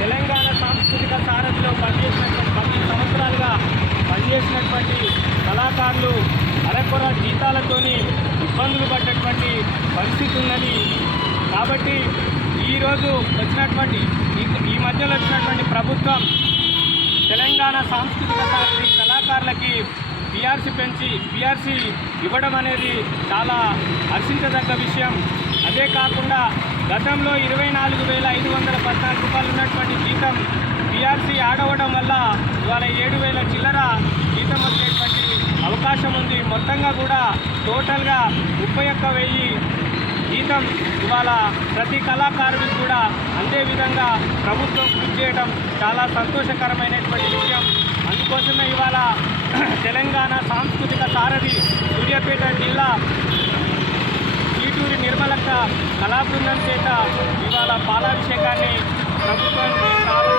తెలంగాణ సాంస్కృతిక సారథిలో పనిచేసినటువంటి పది సంవత్సరాలుగా పనిచేసినటువంటి కళాకారులు అరకొర జీతాలతోని ఇబ్బందులు పడ్డటువంటి పరిస్థితి ఉన్నది. కాబట్టి ఈరోజు వచ్చినటువంటి ఈ మధ్యలో వచ్చినటువంటి ప్రభుత్వం తెలంగాణ సాంస్కృతిక సారథి కళాకారులకి పిఆర్సీ పెంచి పిఆర్సీ ఇవ్వడం అనేది చాలా హర్షించదగ్గ విషయం. అదే కాకుండా గతంలో ఇరవై నాలుగు వేల ఐదు వందల పద్నాలుగు రూపాయలు ఉన్నటువంటి జీతం బీఆర్సీ ఆడవడం వల్ల ఇవాళ ఏడు వేల చిల్లర జీతం వచ్చేటువంటి అవకాశం ఉంది. మొత్తంగా కూడా టోటల్గా ముప్పై ఒక్క వెయ్యి జీతం ఇవాళ ప్రతి కళాకారుడికి కూడా అందే విధంగా ప్రభుత్వం కృషి చేయడం చాలా సంతోషకరమైనటువంటి విషయం. అందుకోసమే ఇవాళ తెలంగాణ సాంస్కృతిక సారథి సూర్యాపేట జిల్లా చీటూరి నిర్మలక్క కళాబృందం చేత ఇవాళ పాలాభిషేకాన్ని ప్రభుత్వానికి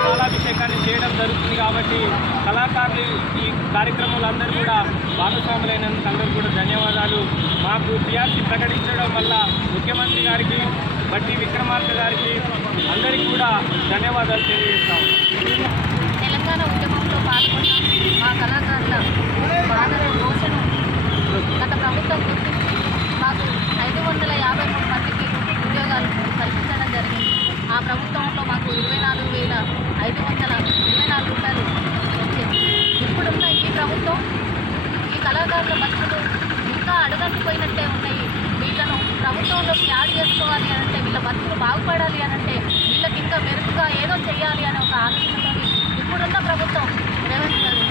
పాలాభిషేకాన్ని చేయడం జరుగుతుంది కాబట్టి కళాకారులు ఈ కార్యక్రమంలో అందరూ కూడా భాగస్వాములైనందుకు అందరూ కూడా ధన్యవాదాలు. మాకు టీఆర్సీ ప్రకటించడం వల్ల ముఖ్యమంత్రి గారికి బట్టి విక్రమార్క గారికి అందరికీ కూడా ధన్యవాదాలు తెలియజేస్తాం తెలంగాణ ఉద్యమంలో పాల్గొన్న మా కళాకారుల బాధను దోషను గత ప్రభుత్వం గుర్తించి మాకు ఐదు వందల యాభై మూడు మందికి ఉద్యోగాలు కల్పించడం జరిగింది. ఆ ప్రభుత్వంలో మాకు ఇరవై నాలుగు వేల ఐదు వందల ఇరవై నాలుగు రూపాయలు వచ్చింది ఇప్పుడున్న ఈ ప్రభుత్వం ఈ కళాకారుల బతుకులు ఇంకా అడగంటిపోయినట్టే ఉన్నాయి. వీళ్ళను ప్రభుత్వంలోకి యాడ్ చేసుకోవాలి అని అంటే వీళ్ళ బతుకులు బాగుపడాలి అని అంటే వీళ్ళకి ఇంకా మెరుగుగా ఏదో చేయాలి అనే ఒక ఆలోచనతో ఇప్పుడున్న ప్రభుత్వం రేవంత్ గారు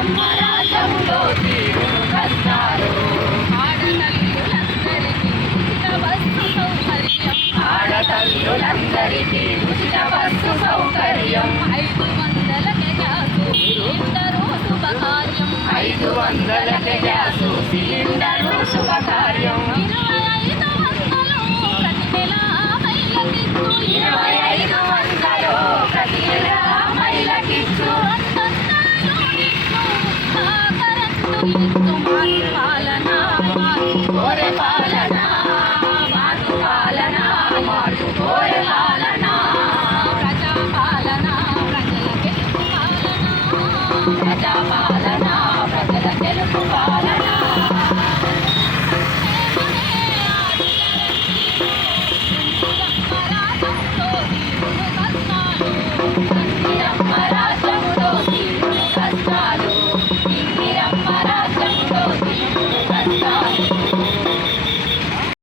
రాజ్యంలో తీరులు కష్టాలు ఆడతల్లులందరికీ ఉచిత బస్సు సౌకర్యం. ఐదు వందలకే గ్యాసు సిలిండరు శుభకార్యం. ఐదు వందలకే గ్యాసు సిలిండరు శుభకార్యం.